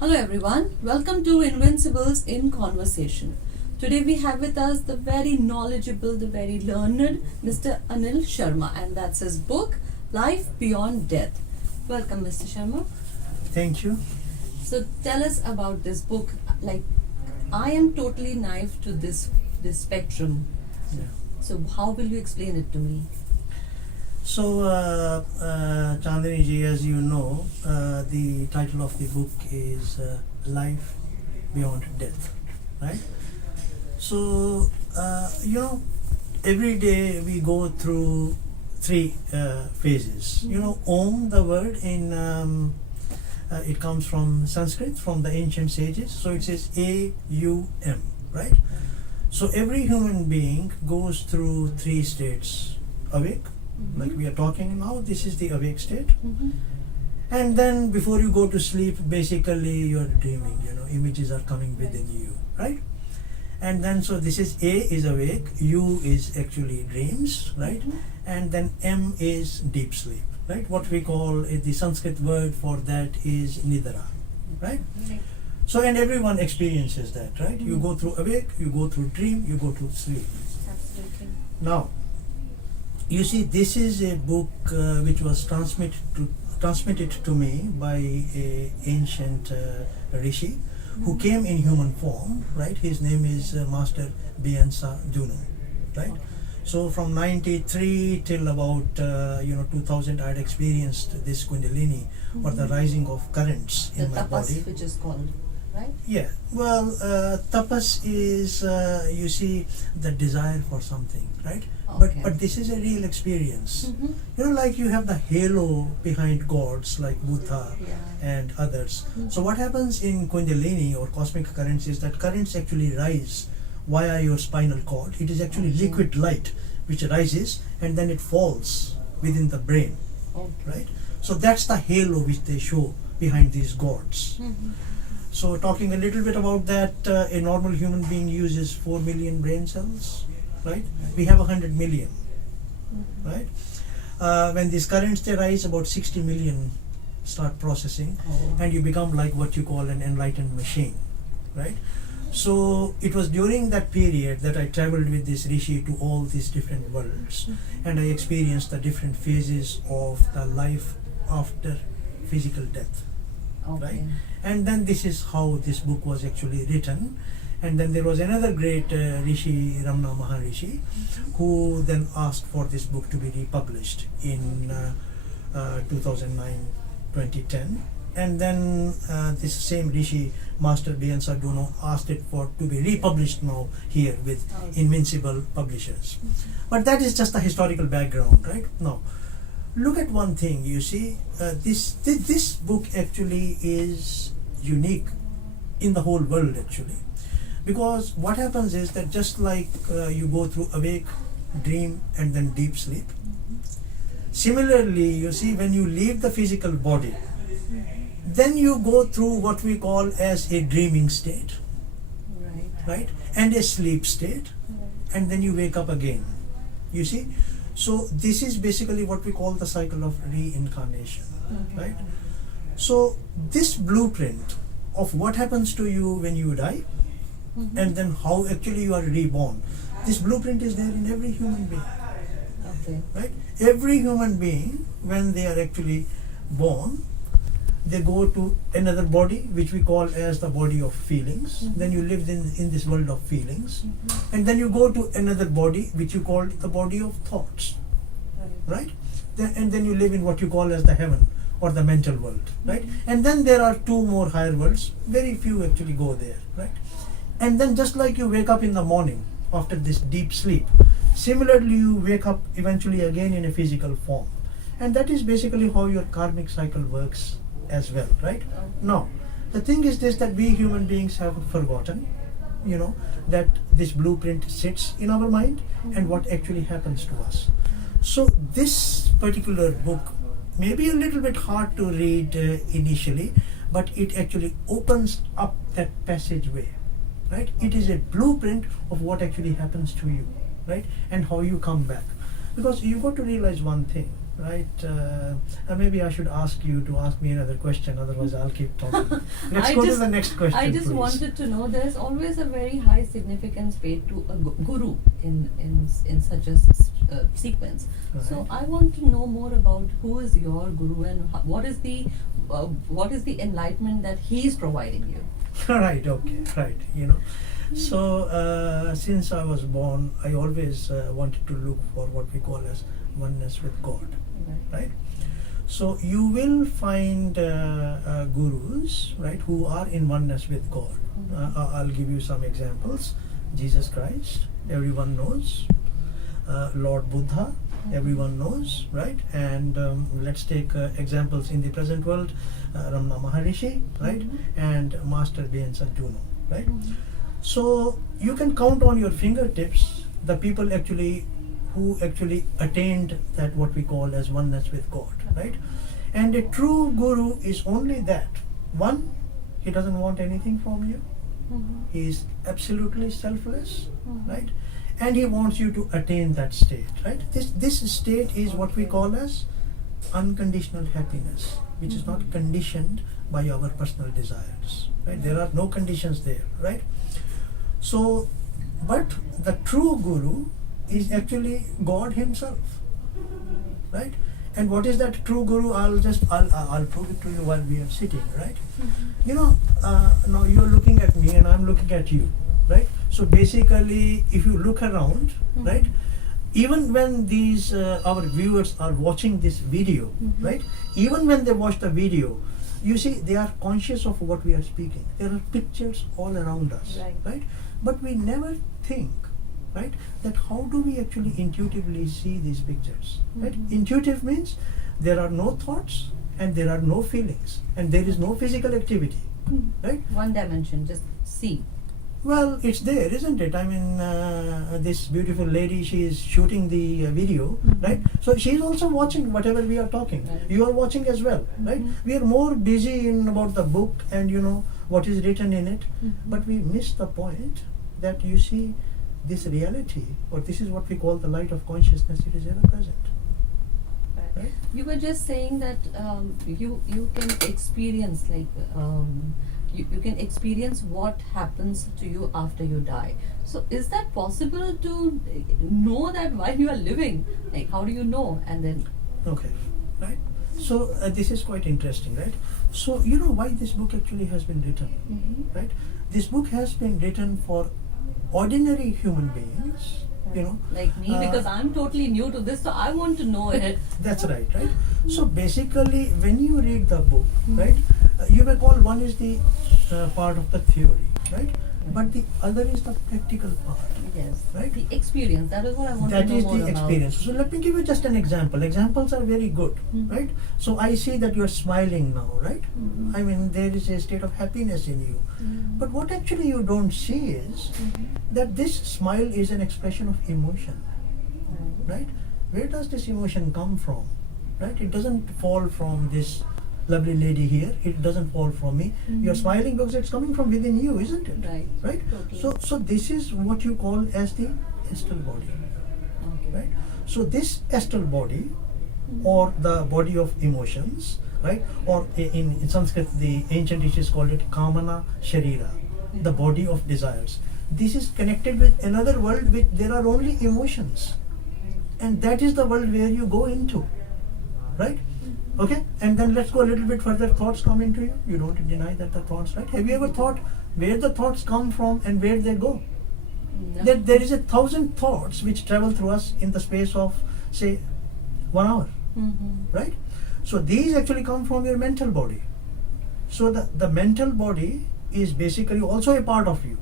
Hello everyone, welcome to Invincibles in Conversation. Today we have with us the very knowledgeable, the very learned Mr. Anil Sharma, and that's his book, Life Beyond Death. Welcome, Mr. Sharma. Thank you. So tell us about this book. Like, I am totally naive to this spectrum. Yeah. So how will you explain it to me? So, Chandani ji, as you know, the title of the book is Life Beyond Death, right? So, every day we go through three phases. You know, Om, the word it comes from Sanskrit, from the ancient sages. So it says A-U-M, right? So every human being goes through three states: awake, like we are talking now, this is the awake state. And then before you go to sleep, basically you're dreaming, images are coming within you, right? And then so this is A is awake, U is actually dreams, right? And then M is deep sleep, right? What we call the Sanskrit word for that is nidra, right? So, and everyone experiences that, right? You go through awake, you go through dream, you go to sleep. Absolutely. Now, you see, this is a book which was transmitted to me by a ancient rishi who came in human form, right? His name is Master Beinsa Douno, right? So from 93 till about 2000, I had experienced this Kundalini or the rising of currents in my tapas, body. which is called, right? Yeah, well, tapas is, you see, the desire for something, right? Okay. But this is a real experience. Like you have the halo behind gods like Buddha and others. So what happens in Kundalini or cosmic currents is that currents actually rise via your spinal cord. It is actually liquid light which rises and then it falls within the brain, right? So that's the halo which they show behind these gods. So talking a little bit about that, a normal human being uses 4 million brain cells, right? We have 100 million, right? When these currents they rise, about 60 million start processing, and you become like what you call an enlightened machine, right? So it was during that period that I traveled with this rishi to all these different worlds, and I experienced the different phases of the life after physical death, right? And then this is how this book was actually written. And then there was another great rishi, Ramana Maharishi, who then asked for this book to be republished in 2009-2010. And then this same rishi, Master Beinsa Douno, asked it to be republished now here with Invincible Publishers. But that is just the historical background, right? Now, look at one thing, you see, this book actually is unique in the whole world actually. Because what happens is that just like you go through awake, dream and then deep sleep, similarly you see when you leave the physical body, then you go through what we call as a dreaming state, right? And a sleep state, and then you wake up again, you see. So this is basically what we call the cycle of reincarnation, right? So this blueprint of what happens to you when you die, and then how actually you are reborn, this blueprint is there in every human being, right? Every human being, when they are actually born, they go to another body which we call as the body of feelings. Then you live in this world of feelings, and then you go to another body which you call the body of thoughts, right? And then you live in what you call as the heaven or the mental world, right? And then there are two more higher worlds, very few actually go there, right? And then just like you wake up in the morning after this deep sleep, similarly you wake up eventually again in a physical form. And that is basically how your karmic cycle works as well, right? Now, the thing is this, that we human beings have forgotten, that this blueprint sits in our mind and what actually happens to us. So this particular book may be a little bit hard to read initially, but it actually opens up that passageway, right? It is a blueprint of what actually happens to you, right? And how you come back. Because you've got to realize one thing, right? Maybe I should ask you to ask me another question, otherwise I'll keep talking. Let's go to the next question, I just please. wanted to know, there's always a very high significance paid to a guru in such a sequence. So Right. I want to know more about who is your guru and what is the enlightenment that he is providing you. Right, okay, right, you know. So, since I was born, I always wanted to look for what we call as oneness with God, right? So, you will find gurus, right, who are in oneness with God. I'll give you some examples. Jesus Christ, everyone knows. Lord Buddha, everyone knows, right? And let's take examples in the present world. Ramana Maharishi, right? And Master Beinsa Douno, right? So you can count on your fingertips the people who actually attained that what we call as oneness with God, right? And a true guru is only that. One, he doesn't want anything from you. He is absolutely selfless, right? And he wants you to attain that state, right? This state is what we call as unconditional happiness, which is not conditioned by our personal desires, right? There are no conditions there, right? So, but the true guru is actually God himself, right? And what is that true guru? I'll prove it to you while we are sitting, right? You know, now you're looking at me and I'm looking at you, right? So basically, if you look around, right, even when these our viewers are watching this video, right, even when they watch the video, you see they are conscious of what we are speaking. There are pictures all around us, right? But we never think, right, that how do we actually intuitively see these pictures, right? Intuitive means there are no thoughts and there are no feelings and there is no physical activity, right? One dimension, just see. Well, it's there, isn't it? I mean, this beautiful lady, she is shooting the video, right? So she is also watching whatever we are talking. Right. You are watching as well, right? We are more busy in about the book and you know what is written in it, but we miss the point that you see this reality, or this is what we call the light of consciousness. It is ever present. Right? You were just saying that you can experience you can experience what happens to you after you die. So is that possible to know that while you are living? Like, how do you know? And then Okay, right? So this is quite interesting, right? So you know why this book actually has been written, right? This book has been written for ordinary human beings, you know. Like me, because I'm totally new to this, so I want to know it. That's right, right? So basically, when you read the book, right, you may call one is the part of the theory, right? But the other is the practical part. Yes, right? The experience. That is what I want to That know is more the experience. So let me give you just an example. Examples are very good, right? So I see that you are smiling now, right? I mean, there is a state of happiness in you. But what actually you don't see is that this smile is an expression of emotion, right? Where does this emotion come from, right? It doesn't fall from this lovely lady here. It doesn't fall from me. You're smiling because it's coming from within you, isn't it? Right. Right? Totally. So this is what you call as the astral body, right? So this astral body, or the body of emotions, right? Or in Sanskrit, the ancient teachers called it Kamana Sharira, the body of desires. This is connected with another world which there are only emotions, and that is the world where you go into, right? Okay, and then let's go a little bit further. Thoughts come into you. You don't deny that the thoughts, right? Have you ever thought where the thoughts come from and where they go? No. That there is 1,000 thoughts which travel through us in the space of, say, 1 hour, right? So these actually come from your mental body. So the mental body is basically also a part of you,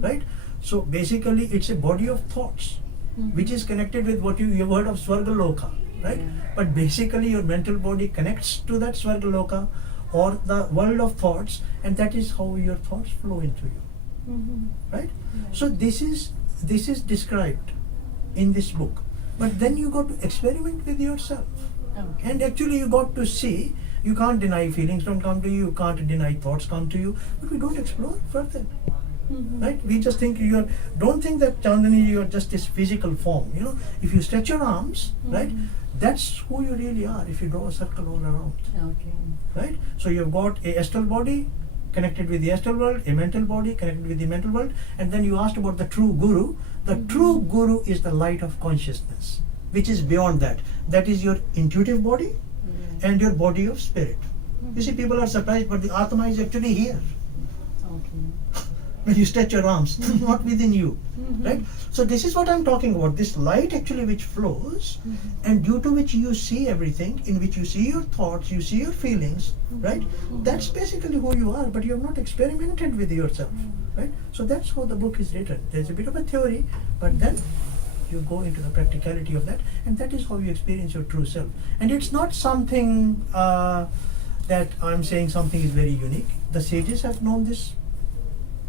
right? So basically it's a body of thoughts, which is connected with what you've heard of Swargaloka, right? Yeah. But basically your mental body connects to that Swargaloka or the world of thoughts, and that is how your thoughts flow into you, right? So this is described in this book, but then you got to experiment with yourself, and actually you got to see. You can't deny feelings don't come to you, you can't deny thoughts come to you, but we don't explore further. right? We just think don't think that Chandani, you are just this physical form. If you stretch your arms, right, that's who you really are. If you draw a circle all around, Okay. right? So you've got a astral body connected with the astral world, a mental body connected with the mental world, and then you asked about the true guru. The true guru is the light of consciousness, which is beyond that. That is your intuitive body and your body of spirit. You see, people are surprised, but the Atma is actually here. Okay. When you stretch your arms, not within you, right? So this is what I'm talking about. This light actually which flows, and due to which you see everything, in which you see your thoughts, you see your feelings, right? That's basically who you are, but you have not experimented with yourself, right? So that's how the book is written. There's a bit of a theory, but then you go into the practicality of that, and that is how you experience your true self. And it's not something that I'm saying something is very unique. The sages have known this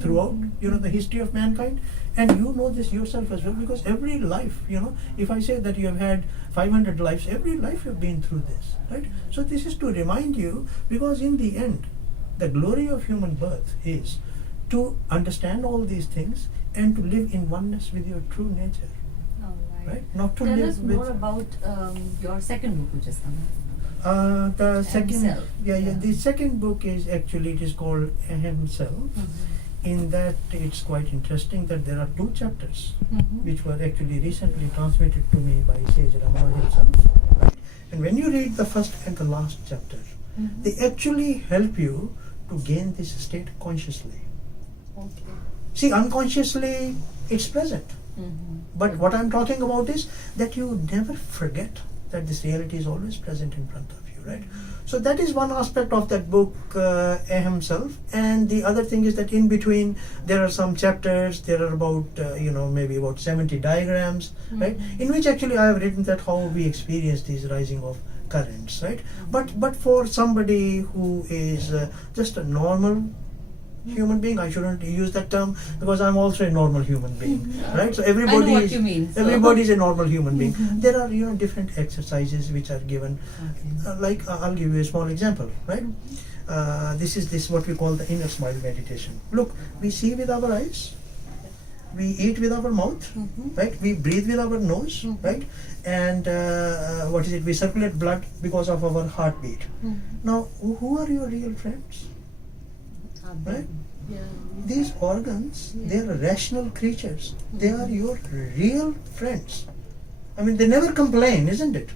throughout the history of mankind, and you know this yourself as well, because every life, if I say that you have had 500 lives, every life you've been through this, right? So this is to remind you, because in the end the glory of human birth is to understand all these things and to live in oneness with your true nature, All right? Not to Tell live us with more about your second book, which is coming. the second Self. the second book is actually, it is called Aham Self. In that, it's quite interesting that there are 2 chapters which were actually recently transmitted to me by Sage Ramana himself, right? And when you read the first and the last chapter, they actually help you to gain this state consciously. Okay. See, unconsciously it's present, but what I'm talking about is that you never forget that this reality is always present in front of you, right? So that is one aspect of that book, Aham Self. And the other thing is that in between there are some chapters. There are about maybe about 70 diagrams, right? In which actually I have written that how we experience these rising of currents, right? But for somebody who is just a normal human being, I shouldn't use that term because I'm also a normal human being, right? So everybody I know what is, you mean, so. everybody is a normal human being. There are different exercises which are given. Like I'll give you a small example, right? This is what we call the inner smile meditation. Look, we see with our eyes, we eat with our mouth, right? We breathe with our nose, right? And we circulate blood because of our heartbeat. Now, who are your real friends? Right? Yeah. These organs, they are rational creatures. They are your real friends. I mean, they never complain, isn't it?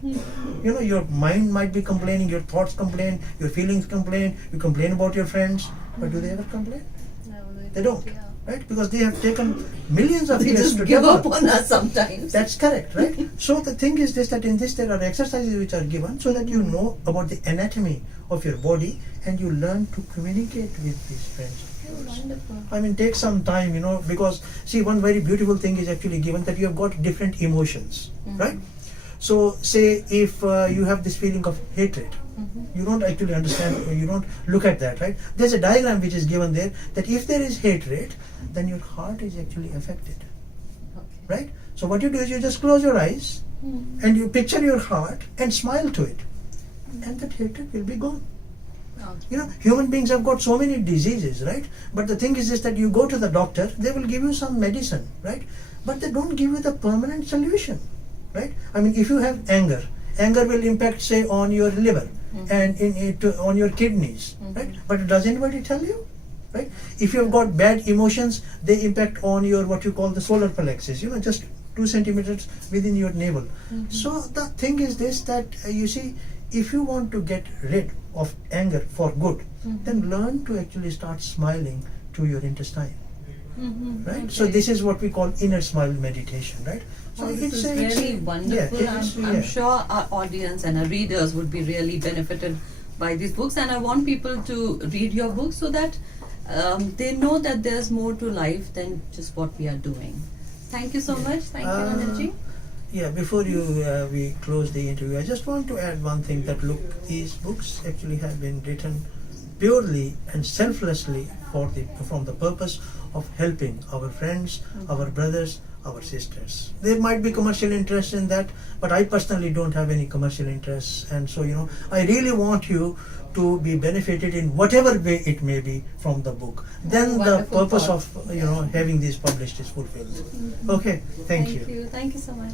Your mind might be complaining, your thoughts complain, your feelings complain, you complain about your friends, but do they ever complain? No, They don't, yeah. right? Because they have taken millions of They years just to give develop. up on us sometimes. That's correct, right? So the thing is this, that in this there are exercises which are given so that you know about the anatomy of your body and you learn to communicate with these friends of yours. Wonderful. I mean, take some time, because see, one very beautiful thing is actually given, that you have got different emotions, right? So say if you have this feeling of hatred, you don't actually understand, you don't look at that, right? There's a diagram which is given there that if there is hatred, then your heart is actually affected, right? So what you do is you just close your eyes and you picture your heart and smile to it, and that hatred will be gone. Human beings have got so many diseases, right? But the thing is this, that you go to the doctor, they will give you some medicine, right? But they don't give you the permanent solution, right? I mean, if you have anger will impact, say, on your liver and on your kidneys, right? But does anybody tell you, right? If you have got bad emotions, they impact on your, what you call the solar plexus, just 2 centimeters within your navel. So the thing is this, that you see, if you want to get rid of anger for good, then learn to actually start smiling to your intestine, right? Okay. So this is what we call inner smile meditation, right? So This is really wonderful. Yeah, I'm sure our audience and our readers would be really benefited by these books, and I want people to read your books so that they know that there's more to life than just what we are doing. Thank you so much. Thank you, Anilji. Yeah, before we close the interview, I just want to add one thing, that look, these books actually have been written purely and selflessly from the purpose of helping our friends, our brothers, our sisters. There might be commercial interest in that, but I personally don't have any commercial interests, and so I really want you to be benefited in whatever way it may be from the book. Then the purpose of having this published is fulfilled. Okay, thank you. Thank you so much.